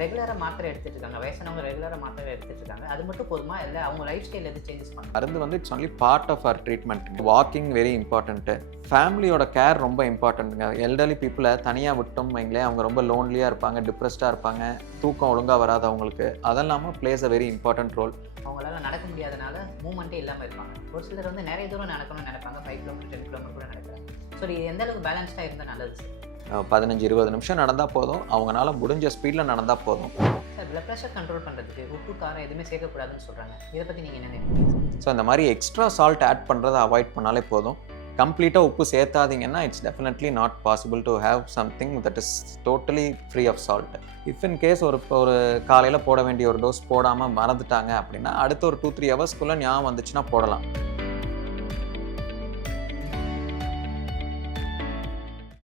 ரெகுலராக மாத்திரை எடுத்துட்டு இருக்காங்க, வயசானவங்க ரெகுலராக மாத்திரை எடுத்துட்டு இருக்காங்க, அது மட்டும் போதுமா? இல்லை அவங்க லைஃப் ஸ்டைல் எது சேஞ்சஸ் பண்ணணும்? மருந்து வந்து it's only part of our treatment. Walking very important. ஃபேமிலியோட கேர் ரொம்ப இம்பார்ட்டன்ட்டுங்க. எல்டர்லி பீப்புளை தனியாக விட்டோம் வைங்களேன், அவங்க ரொம்ப லோன்லியாக இருப்பாங்க, டிப்ரெஸ்டாக இருப்பாங்க, தூக்கம் ஒழுங்காக வராது அவங்களுக்கு. அதெல்லாமல் plays a very important role. அவங்களால நடக்க முடியாதனால மூவ்மெண்ட்டே இல்லாமல் இருப்பாங்க. ஒரு சிலர் வந்து நிறைய தூரம் நடக்கணும்னு நினைப்பாங்க, 5 கிலோமீட்டர் 10 கிலோமீட்டர் கூட நடக்கிறாங்க. ஸோ இது எந்த அளவுக்கு பேலன்ஸ்டாக இருந்தால் நல்லது சார்? 15-20 நிமிஷம் நடந்தால் போதும், அவங்களால முடிஞ்ச ஸ்பீடில் நடந்தால் போதும். சார், பிளட் ப்ரெஷர் கண்ட்ரோல் பண்ணுறதுக்கு உப்பு காரம் எதுவுமே சேர்க்கக்கூடாதுன்னு சொல்கிறாங்க, இதை பற்றி நீங்கள் என்ன நினைக்கிறீங்க? ஸோ இந்த மாதிரி எக்ஸ்ட்ரா சால்ட் ஆட் பண்ணுறதை அவாய்ட் பண்ணாலே போதும். கம்ப்ளீட்டாக உப்பு சேர்த்தாதீங்கன்னா it's definitely not possible to have something that is totally free of salt. If in case ஒரு காலையில் போட வேண்டிய ஒரு டோஸ் போடாமல் மறந்துட்டாங்க அப்படின்னா அடுத்த ஒரு 2-3 ஹவர்ஸ்க்குள்ளே ஞாபகம் வந்துச்சுன்னா போடலாம்.